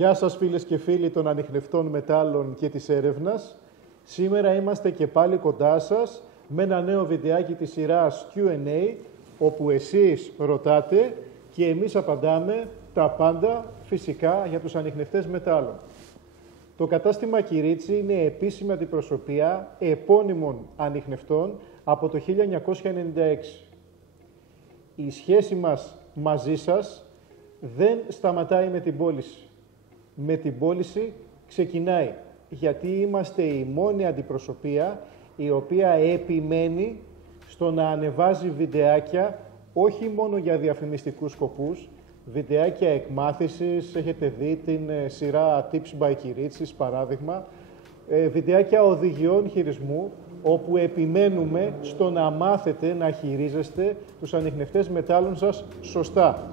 Γεια σας φίλες και φίλοι των ανιχνευτών μετάλλων και της έρευνας. Σήμερα είμαστε και πάλι κοντά σας με ένα νέο βιντεάκι της σειράς Q&A, όπου εσείς ρωτάτε και εμείς απαντάμε τα πάντα φυσικά για τους ανιχνευτές μετάλλων. Το κατάστημα Κυρίτσι είναι επίσημη αντιπροσωπεία επώνυμων ανιχνευτών από το 1996. Η σχέση μας μαζί σας δεν σταματάει με την πώληση. Με την πώληση ξεκινάει, γιατί είμαστε η μόνη αντιπροσωπεία η οποία επιμένει στο να ανεβάζει βιντεάκια όχι μόνο για διαφημιστικούς σκοπούς, βιντεάκια εκμάθησης, έχετε δει την σειρά Tips by Κυρίτσις, παράδειγμα, βιντεάκια οδηγιών χειρισμού, όπου επιμένουμε στο να μάθετε να χειρίζεστε τους ανιχνευτές μετάλλων σας σωστά.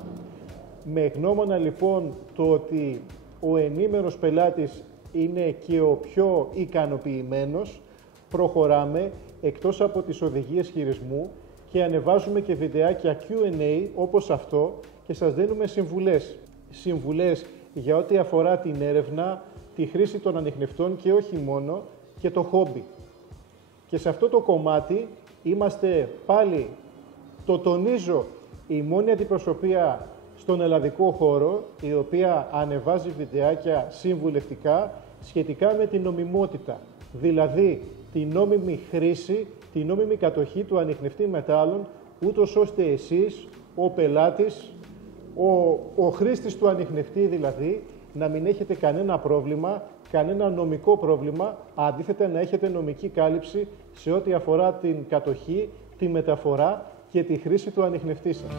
Με γνώμονα λοιπόν το ότι ο ενήμερος πελάτης είναι και ο πιο ικανοποιημένος, προχωράμε εκτός από τις οδηγίες χειρισμού και ανεβάζουμε και βιντεάκια Q&A όπως αυτό και σας δίνουμε συμβουλές. Συμβουλές για ό,τι αφορά την έρευνα, τη χρήση των ανιχνευτών και όχι μόνο, και το χόμπι. Και σε αυτό το κομμάτι είμαστε πάλι, το τονίζω, η μόνη αντιπροσωπεία στον ελλαδικό χώρο, η οποία ανεβάζει βιντεάκια συμβουλευτικά σχετικά με την νομιμότητα, δηλαδή την νόμιμη χρήση, την νόμιμη κατοχή του ανιχνευτή μετάλλων, ούτως ώστε εσείς, ο πελάτης, ο χρήστης του ανιχνευτή δηλαδή, να μην έχετε κανένα πρόβλημα, κανένα νομικό πρόβλημα, αντίθετα να έχετε νομική κάλυψη σε ό,τι αφορά την κατοχή, τη μεταφορά και τη χρήση του ανιχνευτή σας.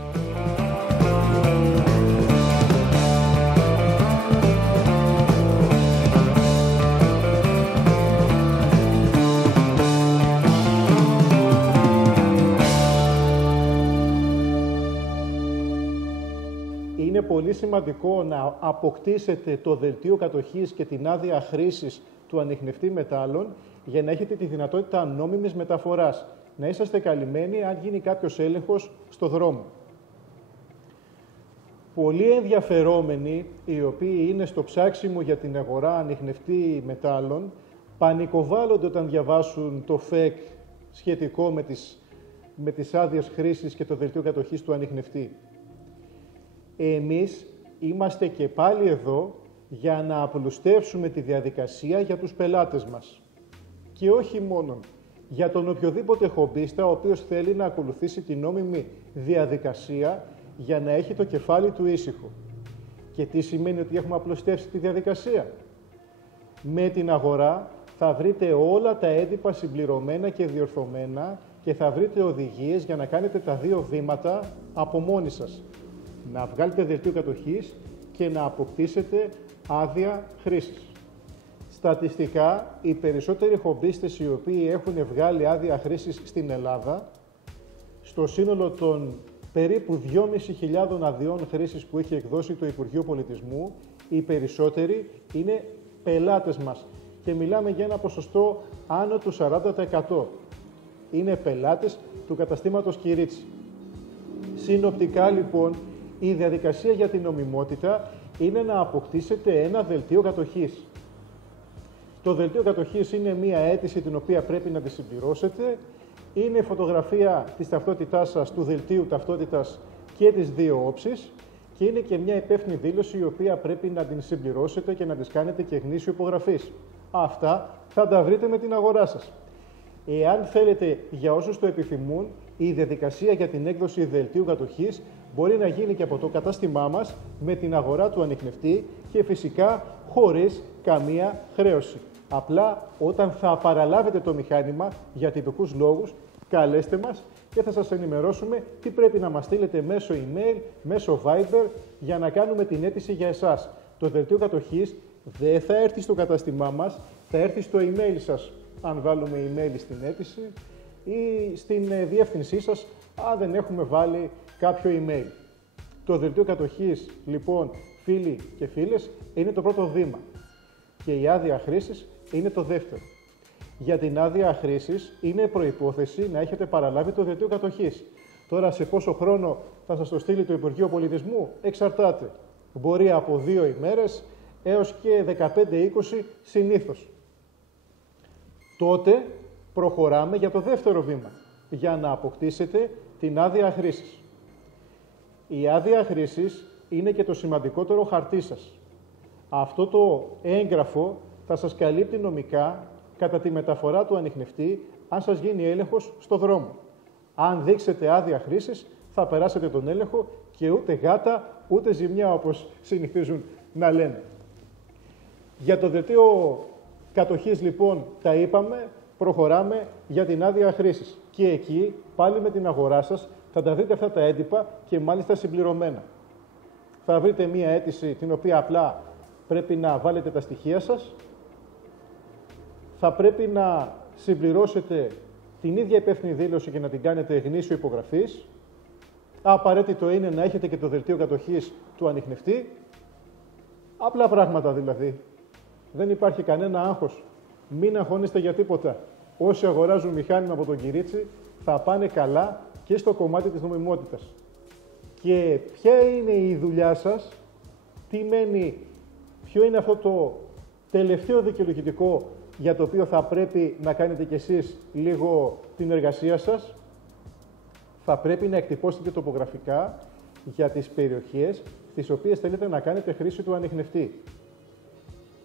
Είναι πολύ σημαντικό να αποκτήσετε το δελτίο κατοχής και την άδεια χρήσης του ανιχνευτή μετάλλων για να έχετε τη δυνατότητα νόμιμης μεταφοράς. Να είσαστε καλυμμένοι αν γίνει κάποιος έλεγχος στο δρόμο. Πολλοί ενδιαφερόμενοι, οι οποίοι είναι στο ψάξιμο για την αγορά ανιχνευτή μετάλλων, πανικοβάλλονται όταν διαβάσουν το FAQ σχετικό με τις άδειες χρήσης και το δελτίο κατοχής του ανιχνευτή. Εμείς είμαστε και πάλι εδώ για να απλουστεύσουμε τη διαδικασία για τους πελάτες μας. Και όχι μόνο για τον οποιοδήποτε χομπίστα ο οποίος θέλει να ακολουθήσει την νόμιμη διαδικασία για να έχει το κεφάλι του ήσυχο. Και τι σημαίνει ότι έχουμε απλουστεύσει τη διαδικασία? Με την αγορά θα βρείτε όλα τα έντυπα συμπληρωμένα και διορθωμένα και θα βρείτε οδηγίες για να κάνετε τα δύο βήματα από μόνοι σας. Να βγάλετε δελτίο κατοχής και να αποκτήσετε άδεια χρήσης. Στατιστικά, οι περισσότεροι χομπίστες οι οποίοι έχουν βγάλει άδεια χρήσης στην Ελλάδα, στο σύνολο των περίπου 2.500 αδειών χρήσης που έχει εκδώσει το Υπουργείο Πολιτισμού, οι περισσότεροι είναι πελάτες μας. Και μιλάμε για ένα ποσοστό άνω του 40%. Είναι πελάτες του καταστήματος Κυρίτσι. Συνοπτικά λοιπόν, η διαδικασία για την νομιμότητα είναι να αποκτήσετε ένα δελτίο κατοχής. Το δελτίο κατοχής είναι μία αίτηση την οποία πρέπει να τη συμπληρώσετε. Είναι φωτογραφία της ταυτότητάς σας, του δελτίου ταυτότητας και τις δύο όψεις και είναι και μια υπεύθυνη δήλωση η οποία πρέπει να την συμπληρώσετε και να τις κάνετε και γνήσιο υπογραφής. Αυτά θα τα βρείτε με την αγορά σας. Εάν θέλετε, για όσους το επιθυμούν, η διαδικασία για την έκδοση δελτίου κατοχής μπορεί να γίνει και από το κατάστημά μας με την αγορά του ανιχνευτή και φυσικά χωρίς καμία χρέωση. Απλά όταν θα παραλάβετε το μηχάνημα για τυπικούς λόγους, καλέστε μας και θα σας ενημερώσουμε τι πρέπει να μας στείλετε μέσω email, μέσω Viber για να κάνουμε την αίτηση για εσάς. Το δελτίο κατοχής δεν θα έρθει στο κατάστημά μας, θα έρθει στο email σας, αν βάλουμε email στην αίτηση, ή στην διεύθυνσή σας, αν δεν έχουμε βάλει κάποιο email. Το δελτίο κατοχής, λοιπόν, φίλοι και φίλες, είναι το πρώτο βήμα και η άδεια χρήσης είναι το δεύτερο. Για την άδεια χρήσης είναι προϋπόθεση να έχετε παραλάβει το δελτίο κατοχής. Τώρα, σε πόσο χρόνο θα σας το στείλει το Υπουργείο Πολιτισμού, εξαρτάται. Μπορεί από 2 ημέρες έως και 15-20 συνήθως. Τότε προχωράμε για το δεύτερο βήμα, για να αποκτήσετε την άδεια χρήσης. Η άδεια χρήσης είναι και το σημαντικότερο χαρτί σας. Αυτό το έγγραφο θα σας καλύπτει νομικά κατά τη μεταφορά του ανιχνευτή, αν σας γίνει έλεγχος στο δρόμο. Αν δείξετε άδεια χρήσης, θα περάσετε τον έλεγχο και ούτε γάτα, ούτε ζημιά, όπως συνηθίζουν να λένε. Για το δελτίο κατοχής, λοιπόν, τα είπαμε, προχωράμε για την άδεια χρήσης. Και εκεί, πάλι με την αγορά σας, θα τα δείτε αυτά τα έντυπα και μάλιστα συμπληρωμένα. Θα βρείτε μία αίτηση, την οποία απλά πρέπει να βάλετε τα στοιχεία σας. Θα πρέπει να συμπληρώσετε την ίδια υπεύθυνη δήλωση και να την κάνετε γνήσιο υπογραφής. Απαραίτητο είναι να έχετε και το δελτίο κατοχής του ανιχνευτή. Απλά πράγματα δηλαδή. Δεν υπάρχει κανένα άγχος. Μην αγχώνεστε για τίποτα. Όσοι αγοράζουν μηχάνημα από τον Κυρίτσι θα πάνε καλά και στο κομμάτι της νομιμότητας. Και ποια είναι η δουλειά σας, τι μένει, ποιο είναι αυτό το τελευταίο δικαιολογητικό για το οποίο θα πρέπει να κάνετε κι εσείς λίγο την εργασία σας. Θα πρέπει να εκτυπώσετε τοπογραφικά για τις περιοχές στις οποίες θέλετε να κάνετε χρήση του ανιχνευτή.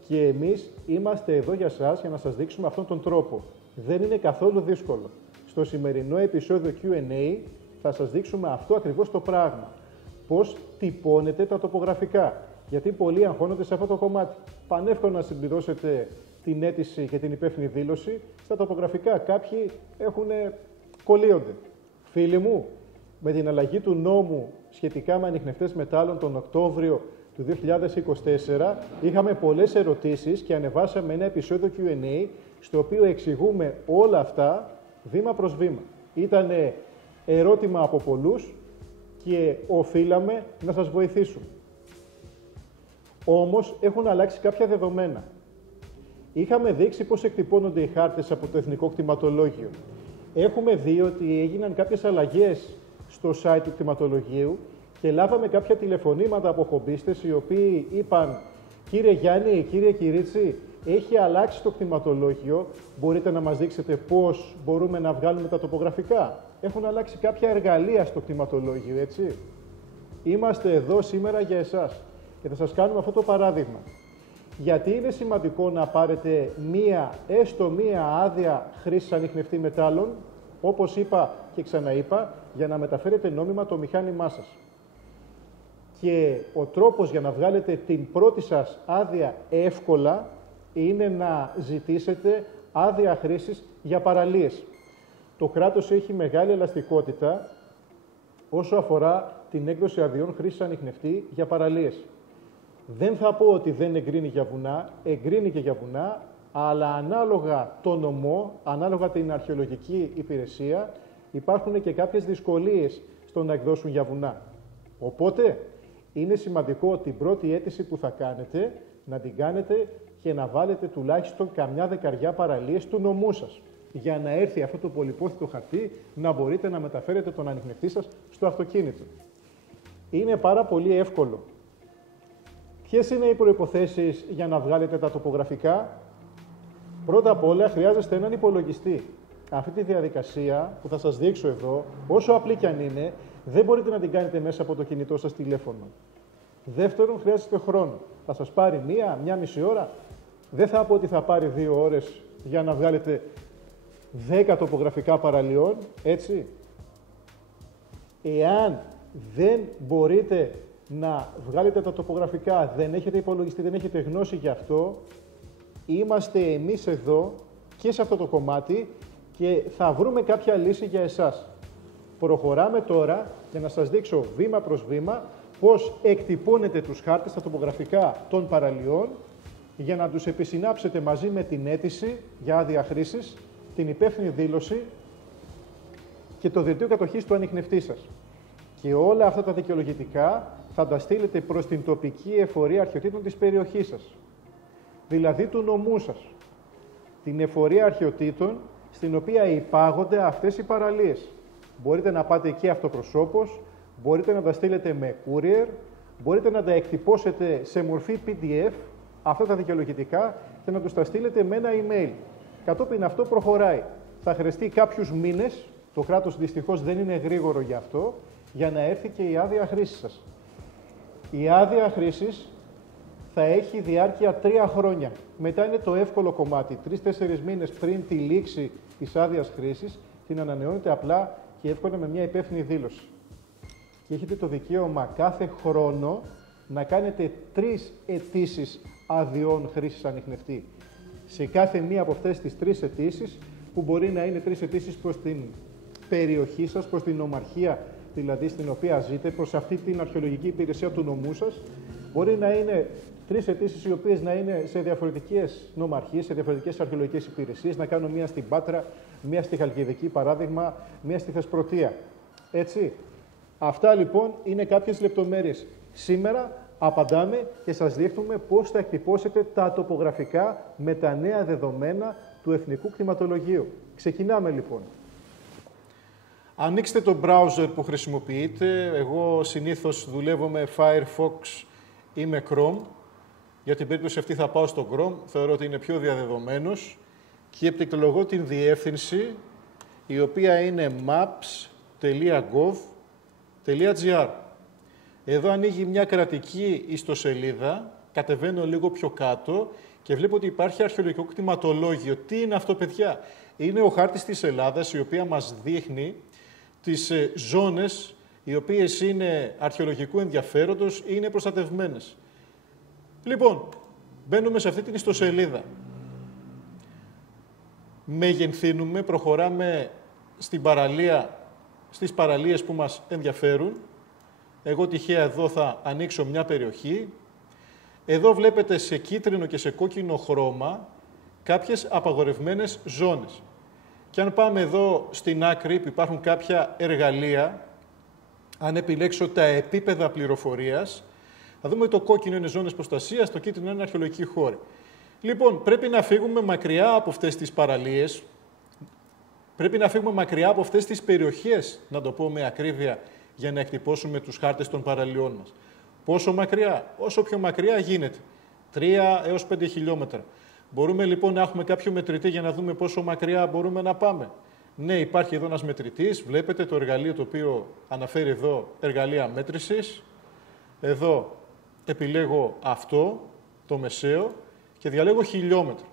Και εμείς είμαστε εδώ για σας για να σας δείξουμε αυτόν τον τρόπο. Δεν είναι καθόλου δύσκολο. Στο σημερινό επεισόδιο Q&A θα σας δείξουμε αυτό ακριβώς το πράγμα. Πώς τυπώνετε τα τοπογραφικά. Γιατί πολλοί αγχώνονται σε αυτό το κομμάτι. Πανεύκολο να συμπληρώσετε την αίτηση και την υπεύθυνη δήλωση. Στα τοπογραφικά κάποιοι κολλείονται. Φίλοι μου, με την αλλαγή του νόμου σχετικά με ανιχνευτές μετάλλων τον Οκτώβριο του 2024, είχαμε πολλές ερωτήσεις και ανεβάσαμε ένα επεισόδιο Q&A, στο οποίο εξηγούμε όλα αυτά βήμα προς βήμα. Ήτανε ερώτημα από πολλούς και οφείλαμε να σας βοηθήσουμε. Όμως έχουν αλλάξει κάποια δεδομένα. Είχαμε δείξει πώς εκτυπώνονται οι χάρτες από το Εθνικό Κτηματολόγιο. Έχουμε δει ότι έγιναν κάποιες αλλαγές στο site του κτηματολογίου και λάβαμε κάποια τηλεφωνήματα από χομπίστες οι οποίοι είπαν «Κύριε Γιάννη, κύριε Κυρίτσι, έχει αλλάξει το κτηματολόγιο, μπορείτε να μας δείξετε πώς μπορούμε να βγάλουμε τα τοπογραφικά». Έχουν αλλάξει κάποια εργαλεία στο κτηματολόγιο, έτσι. Είμαστε εδώ σήμερα για εσάς και θα σας κάνουμε αυτό το παράδειγμα. Γιατί είναι σημαντικό να πάρετε έστω μία άδεια χρήσης ανιχνευτή μετάλλων, όπως είπα και ξαναείπα, για να μεταφέρετε νόμιμα το μηχάνημά σας. Και ο τρόπος για να βγάλετε την πρώτη σας άδεια εύκολα είναι να ζητήσετε άδεια χρήσης για παραλίες. Το κράτος έχει μεγάλη ελαστικότητα όσο αφορά την έκδοση αδειών χρήσης ανιχνευτή για παραλίες. Δεν θα πω ότι δεν εγκρίνει για βουνά, εγκρίνει και για βουνά, αλλά ανάλογα το νομό, ανάλογα την αρχαιολογική υπηρεσία, υπάρχουν και κάποιες δυσκολίες στο να εκδώσουν για βουνά. Οπότε, είναι σημαντικό την πρώτη αίτηση που θα κάνετε, να την κάνετε και να βάλετε τουλάχιστον καμιά δεκαριά παραλίες του νομού σας, για να έρθει αυτό το πολυπόθητο χαρτί να μπορείτε να μεταφέρετε τον ανιχνευτή σας στο αυτοκίνητο. Είναι πάρα πολύ εύκολο. Ποιες είναι οι προϋποθέσεις για να βγάλετε τα τοπογραφικά? Πρώτα απ' όλα χρειάζεστε έναν υπολογιστή. Αυτή τη διαδικασία που θα σας δείξω εδώ, όσο απλή κι αν είναι, δεν μπορείτε να την κάνετε μέσα από το κινητό σας τηλέφωνο. Δεύτερον, χρειάζεστε χρόνο. Θα σας πάρει μία μισή ώρα. Δεν θα πω ότι θα πάρει 2 ώρες για να βγάλετε 10 τοπογραφικά παραλιών, έτσι. Εάν δεν μπορείτε να βγάλετε τα τοπογραφικά, δεν έχετε υπολογιστή, δεν έχετε γνώση γι' αυτό, είμαστε εμείς εδώ και σε αυτό το κομμάτι και θα βρούμε κάποια λύση για εσάς. Προχωράμε τώρα για να σας δείξω βήμα προς βήμα πώς εκτυπώνετε τους χάρτες στα τοπογραφικά των παραλιών για να τους επισυνάψετε μαζί με την αίτηση για άδεια χρήσης, την υπεύθυνη δήλωση και το δελτίο κατοχής του ανιχνευτή σας. Και όλα αυτά τα δικαιολογητικά θα τα στείλετε προς την τοπική εφορία αρχαιοτήτων της περιοχής σας, δηλαδή του νομού σας. Την εφορία αρχαιοτήτων στην οποία υπάγονται αυτές οι παραλίες. Μπορείτε να πάτε εκεί αυτοπροσώπως, μπορείτε να τα στείλετε με courier, μπορείτε να τα εκτυπώσετε σε μορφή PDF αυτά τα δικαιολογητικά και να τους τα στείλετε με ένα email. Κατόπιν αυτό προχωράει. Θα χρειαστεί κάποιους μήνες, το κράτος δυστυχώς δεν είναι γρήγορο γι' αυτό, για να έρθει και η άδεια χρήσης σας. Η άδεια χρήσης θα έχει διάρκεια 3 χρόνια. Μετά είναι το εύκολο κομμάτι. 3-4 μήνες πριν τη λήξη της άδειας χρήσης, την ανανεώνετε απλά και εύκολα με μια υπεύθυνη δήλωση. Και έχετε το δικαίωμα κάθε χρόνο να κάνετε 3 αιτήσεις αδειών χρήσης ανιχνευτή. Σε κάθε μία από αυτές τις 3 αιτήσεις, που μπορεί να είναι 3 αιτήσεις προς την περιοχή σας, προς την νομαρχία δηλαδή στην οποία ζείτε, προς αυτή την αρχαιολογική υπηρεσία του νομού σας, μπορεί να είναι 3 αιτήσεις οι οποίες να είναι σε διαφορετικές νομαρχίες, σε διαφορετικές αρχαιολογικές υπηρεσίες, να κάνω μία στην Πάτρα, μία στη Χαλκιδική παράδειγμα, μία στη Θεσπρωτεία. Έτσι. Αυτά λοιπόν είναι κάποιες λεπτομέρειες. Σήμερα απαντάμε και σας δείχνουμε πώς θα εκτυπώσετε τα τοπογραφικά με τα νέα δεδομένα του Εθνικού Κτηματολογίου. Ξεκινάμε λοιπόν. Ανοίξτε το browser που χρησιμοποιείτε. Εγώ συνήθως δουλεύω με Firefox ή με Chrome. Για την περίπτωση αυτή θα πάω στο Chrome. Θεωρώ ότι είναι πιο διαδεδομένος. Και επιλογώ την διεύθυνση, η οποία είναι maps.gov.gr. Εδώ ανοίγει μια κρατική ιστοσελίδα, κατεβαίνω λίγο πιο κάτω και βλέπω ότι υπάρχει αρχαιολογικό κτηματολόγιο. Τι είναι αυτό, παιδιά? Είναι ο χάρτης της Ελλάδας, η οποία μας δείχνει τις ζώνες οι οποίες είναι αρχαιολογικού ενδιαφέροντος ή είναι προστατευμένες. Λοιπόν, μπαίνουμε σε αυτή την ιστοσελίδα. Μεγενθύνουμε, προχωράμε στην παραλία, στις παραλίες που μας ενδιαφέρουν. Εγώ τυχαία εδώ θα ανοίξω μια περιοχή. Εδώ βλέπετε σε κίτρινο και σε κόκκινο χρώμα κάποιες απαγορευμένες ζώνες. Και αν πάμε εδώ στην άκρη που υπάρχουν κάποια εργαλεία, αν επιλέξω τα επίπεδα πληροφορίας, θα δούμε ότι το κόκκινο είναι ζώνες προστασίας, το κίτρινο είναι αρχαιολογικοί χώροι. Λοιπόν, πρέπει να φύγουμε μακριά από αυτές τις παραλίες, πρέπει να φύγουμε μακριά από αυτές τις περιοχές, να το πω με ακρίβεια, για να εκτυπώσουμε τους χάρτες των παραλιών μας. Πόσο μακριά? Όσο πιο μακριά γίνεται. 3 έως 5 χιλιόμετρα. Μπορούμε λοιπόν να έχουμε κάποιο μετρητή για να δούμε πόσο μακριά μπορούμε να πάμε. Ναι, υπάρχει εδώ ένας μετρητής. Βλέπετε το εργαλείο το οποίο αναφέρει εδώ, εργαλεία μέτρησης. Εδώ επιλέγω αυτό, το μεσαίο, και διαλέγω χιλιόμετρο.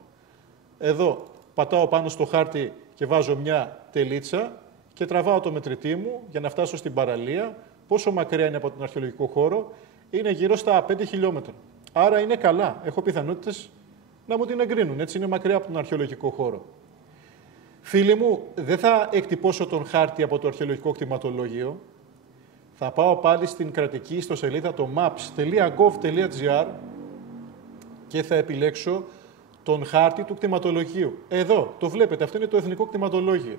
Εδώ πατάω πάνω στο χάρτη και βάζω μια τελίτσα και τραβάω το μετρητή μου για να φτάσω στην παραλία. Πόσο μακριά είναι από τον αρχαιολογικό χώρο? Είναι γύρω στα 5 χιλιόμετρα. Άρα είναι καλά. Έχω πιθανότητες να μου την εγκρίνουν. Έτσι είναι μακριά από τον αρχαιολογικό χώρο. Φίλοι μου, δεν θα εκτυπώσω τον χάρτη από το αρχαιολογικό κτηματολόγιο. Θα πάω πάλι στην κρατική ιστοσελίδα, το maps.gov.gr και θα επιλέξω τον χάρτη του κτηματολογίου. Εδώ, το βλέπετε, αυτό είναι το Εθνικό Κτηματολόγιο.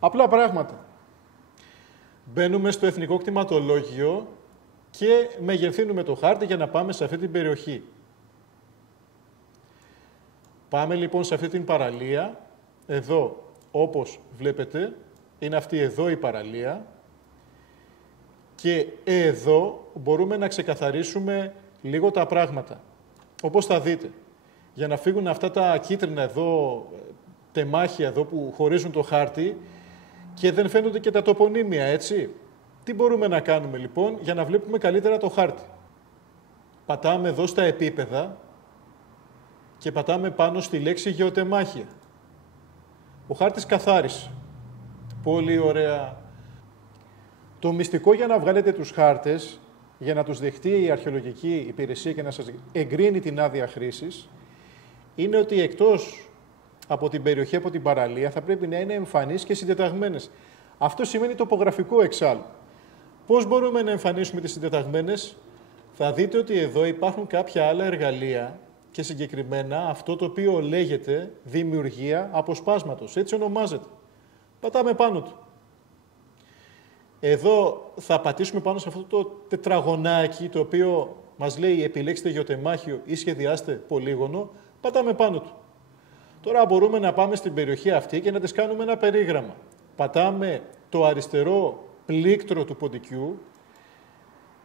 Απλά πράγματα. Μπαίνουμε στο Εθνικό Κτηματολόγιο και μεγενθύνουμε το χάρτη για να πάμε σε αυτή την περιοχή. Πάμε λοιπόν σε αυτή την παραλία. Εδώ, όπως βλέπετε, είναι αυτή εδώ η παραλία. Και εδώ μπορούμε να ξεκαθαρίσουμε λίγο τα πράγματα. Όπως θα δείτε. Για να φύγουν αυτά τα κίτρινα εδώ, τεμάχια εδώ που χωρίζουν το χάρτη και δεν φαίνονται και τα τοπονύμια, έτσι. Τι μπορούμε να κάνουμε λοιπόν για να βλέπουμε καλύτερα το χάρτη? Πατάμε εδώ στα επίπεδα και πατάμε πάνω στη λέξη γεωτεμάχια. Ο χάρτης καθάρισε. Πολύ ωραία. Το μυστικό για να βγάλετε τους χάρτες, για να τους δεχτεί η αρχαιολογική υπηρεσία και να σας εγκρίνει την άδεια χρήσης, είναι ότι εκτός από την περιοχή, από την παραλία, θα πρέπει να είναι εμφανείς και συντεταγμένες. Αυτό σημαίνει τοπογραφικό εξάλλου. Πώς μπορούμε να εμφανίσουμε τις συντεταγμένες? Θα δείτε ότι εδώ υπάρχουν κάποια άλλα εργαλεία και συγκεκριμένα αυτό το οποίο λέγεται δημιουργία αποσπάσματος. Έτσι ονομάζεται. Πατάμε πάνω του. Εδώ θα πατήσουμε πάνω σε αυτό το τετραγωνάκι το οποίο μας λέει επιλέξτε γεωτεμάχιο ή σχεδιάστε πολύγωνο. Πατάμε πάνω του. Τώρα μπορούμε να πάμε στην περιοχή αυτή και να της κάνουμε ένα περίγραμμα. Πατάμε το αριστερό πλήκτρο του ποντικού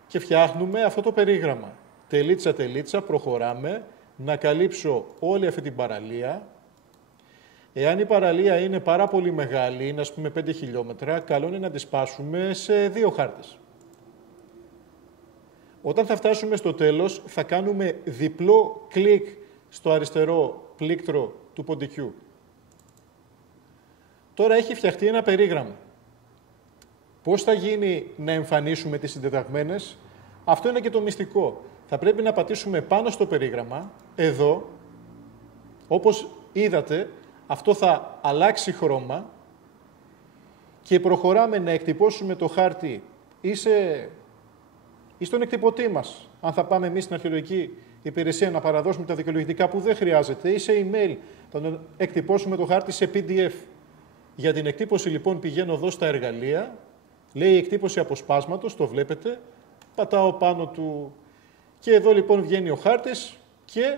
και φτιάχνουμε αυτό το περίγραμμα. τελίτσα, προχωράμε, να καλύψω όλη αυτή την παραλία. Εάν η παραλία είναι πάρα πολύ μεγάλη, είναι ας πούμε 5 χιλιόμετρα, καλό είναι να τη σπάσουμε σε 2 χάρτες. Όταν θα φτάσουμε στο τέλος, θα κάνουμε διπλό κλικ στο αριστερό πλήκτρο του ποντικού. Τώρα έχει φτιαχτεί ένα περίγραμμα. Πώς θα γίνει να εμφανίσουμε τις συντεταγμένες? Αυτό είναι και το μυστικό. Θα πρέπει να πατήσουμε πάνω στο περίγραμμα, εδώ, όπως είδατε, αυτό θα αλλάξει χρώμα και προχωράμε να εκτυπώσουμε το χάρτη ή στον εκτυπωτή μας, αν θα πάμε εμείς στην αρχαιολογική υπηρεσία να παραδώσουμε τα δικαιολογητικά που δεν χρειάζεται, ή σε email, θα εκτυπώσουμε το χάρτη σε PDF. Για την εκτύπωση λοιπόν πηγαίνω εδώ στα εργαλεία, λέει εκτύπωση αποσπάσματος, το βλέπετε, πατάω πάνω του και εδώ λοιπόν βγαίνει ο χάρτης και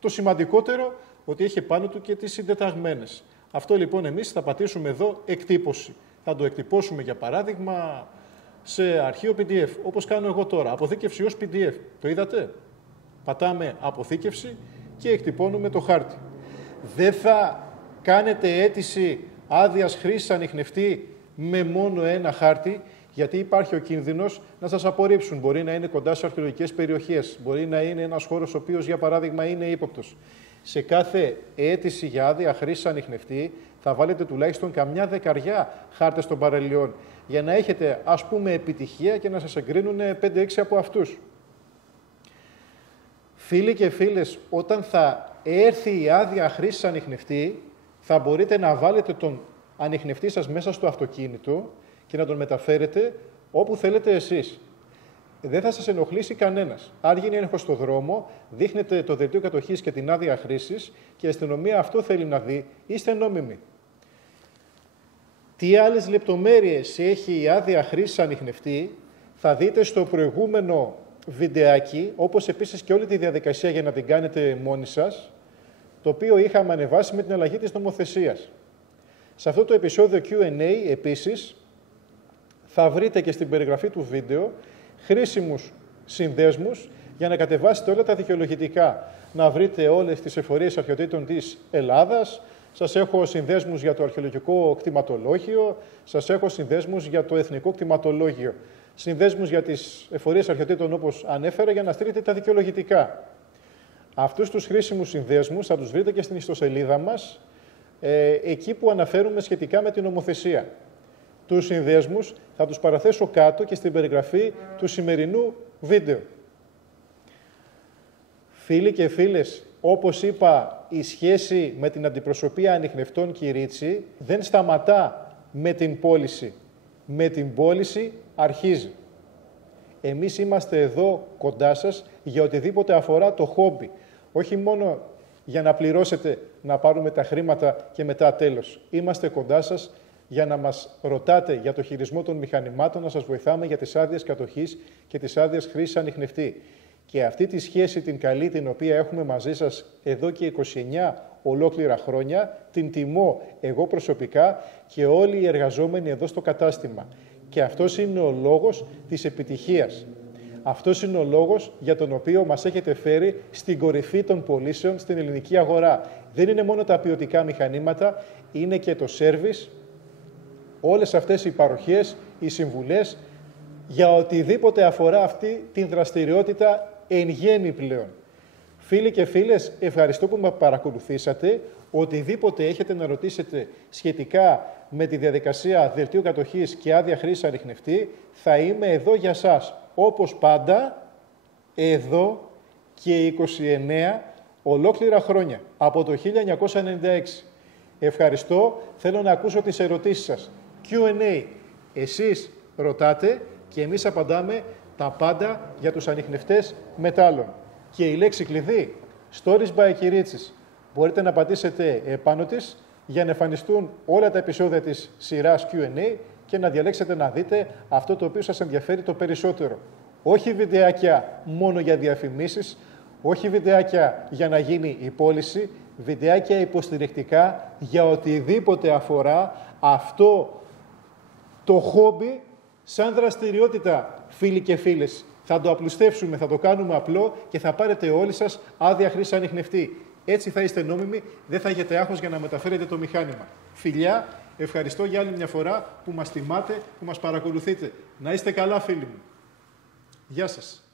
το σημαντικότερο ότι έχει πάνω του και τις συντεταγμένες. Αυτό λοιπόν εμείς θα πατήσουμε εδώ εκτύπωση. Θα το εκτυπώσουμε για παράδειγμα σε αρχείο PDF, όπως κάνω εγώ τώρα, αποθήκευση ως PDF. Το είδατε? Πατάμε αποθήκευση και εκτυπώνουμε το χάρτη. Δεν θα κάνετε αίτηση άδειας χρήσης ανιχνευτή με μόνο ένα χάρτη, γιατί υπάρχει ο κίνδυνος να σας απορρίψουν. Μπορεί να είναι κοντά σε αρχαιολογικές περιοχές, μπορεί να είναι ένας χώρος ο οποίος, για παράδειγμα, είναι ύποπτος. Σε κάθε αίτηση για άδεια χρήσης ανιχνευτή θα βάλετε τουλάχιστον καμιά δεκαριά χάρτες των παραλιών, για να έχετε, ας πούμε, επιτυχία και να σας εγκρίνουν 5-6 από αυτούς. Φίλοι και φίλες, όταν θα έρθει η άδεια χρήσης ανιχνευτή, θα μπορείτε να βάλετε τον ανιχνευτή σας μέσα στο αυτοκίνητο και να τον μεταφέρετε όπου θέλετε εσείς. Δεν θα σας ενοχλήσει κανένας. Αν γίνει έλεγχος στο δρόμο, δείχνετε το δελτίο κατοχής και την άδεια χρήσης και η αστυνομία αυτό θέλει να δει, είστε νόμιμοι. Τι άλλες λεπτομέρειες έχει η άδεια χρήσης ανιχνευτή, θα δείτε στο προηγούμενο βιντεάκι, όπως επίσης και όλη τη διαδικασία για να την κάνετε μόνοι σας, το οποίο είχαμε ανεβάσει με την αλλαγή της νομοθεσίας. Σε αυτό το επεισόδιο Q&A, επίσης, θα βρείτε και στην περιγραφή του βίντεο χρήσιμους συνδέσμους για να κατεβάσετε όλα τα δικαιολογητικά. Να βρείτε όλες τις εφορίες αρχαιοτήτων της Ελλάδας. Σας έχω συνδέσμους για το αρχαιολογικό κτηματολόγιο. Σας έχω συνδέσμους για το εθνικό κτηματολόγιο. Συνδέσμους για τις εφορίες αρχαιοτήτων, όπως ανέφερα, για να στείλετε τα δικαιολογητικά. Αυτούς τους χρήσιμους συνδέσμους θα τους βρείτε και στην ιστοσελίδα μας, εκεί που αναφέρουμε σχετικά με την νομοθεσία. Τους συνδέσμους θα τους παραθέσω κάτω και στην περιγραφή του σημερινού βίντεο. Φίλοι και φίλες, όπως είπα, η σχέση με την αντιπροσωπεία ανιχνευτών Κυρίτσι δεν σταματά με την πώληση. Με την πώληση αρχίζει. Εμείς είμαστε εδώ κοντά σας για οτιδήποτε αφορά το χόμπι. Όχι μόνο για να πληρώσετε, να πάρουμε τα χρήματα και μετά τέλος. Είμαστε κοντά σας για να μας ρωτάτε για το χειρισμό των μηχανημάτων, να σας βοηθάμε για τις άδειες κατοχής και τις άδειες χρήσης ανιχνευτή. Και αυτή τη σχέση την καλή, την οποία έχουμε μαζί σας εδώ και 29 ολόκληρα χρόνια, την τιμώ εγώ προσωπικά και όλοι οι εργαζόμενοι εδώ στο κατάστημα. Και αυτός είναι ο λόγος της επιτυχίας. Αυτός είναι ο λόγος για τον οποίο μας έχετε φέρει στην κορυφή των πωλήσεων στην ελληνική αγορά. Δεν είναι μόνο τα ποιοτικά μηχανήματα, είναι και το σέρβις, όλες αυτές οι παροχές, οι συμβουλές, για οτιδήποτε αφορά αυτή την δραστηριότητα εν γέννη πλέον. Φίλοι και φίλες, ευχαριστώ που με παρακολουθήσατε. Οτιδήποτε έχετε να ρωτήσετε σχετικά με τη διαδικασία δελτίου κατοχής και άδεια χρήσης ανιχνευτή, θα είμαι εδώ για σας. Όπως πάντα, εδώ και 29 ολόκληρα χρόνια, από το 1996. Ευχαριστώ. Θέλω να ακούσω τις ερωτήσεις σας. Q&A. Εσείς ρωτάτε και εμείς απαντάμε τα πάντα για τους ανιχνευτές μετάλλων. Και η λέξη κλειδί, Stories by Κυρίτσης. Μπορείτε να πατήσετε επάνω της για να εμφανιστούν όλα τα επεισόδια της σειράς Q&A και να διαλέξετε να δείτε αυτό το οποίο σας ενδιαφέρει το περισσότερο. Όχι βιντεάκια μόνο για διαφημίσεις, όχι βιντεάκια για να γίνει η πώληση, βιντεάκια υποστηρικτικά για οτιδήποτε αφορά αυτό το χόμπι σαν δραστηριότητα, φίλοι και φίλες. Θα το απλουστεύσουμε, θα το κάνουμε απλό και θα πάρετε όλοι σας άδεια χρήσης ανιχνευτή. Έτσι θα είστε νόμιμοι, δεν θα έχετε άγχος για να μεταφέρετε το μηχάνημα. Φιλιά, ευχαριστώ για άλλη μια φορά που μας τιμάτε, που μας παρακολουθείτε. Να είστε καλά, φίλοι μου. Γεια σας.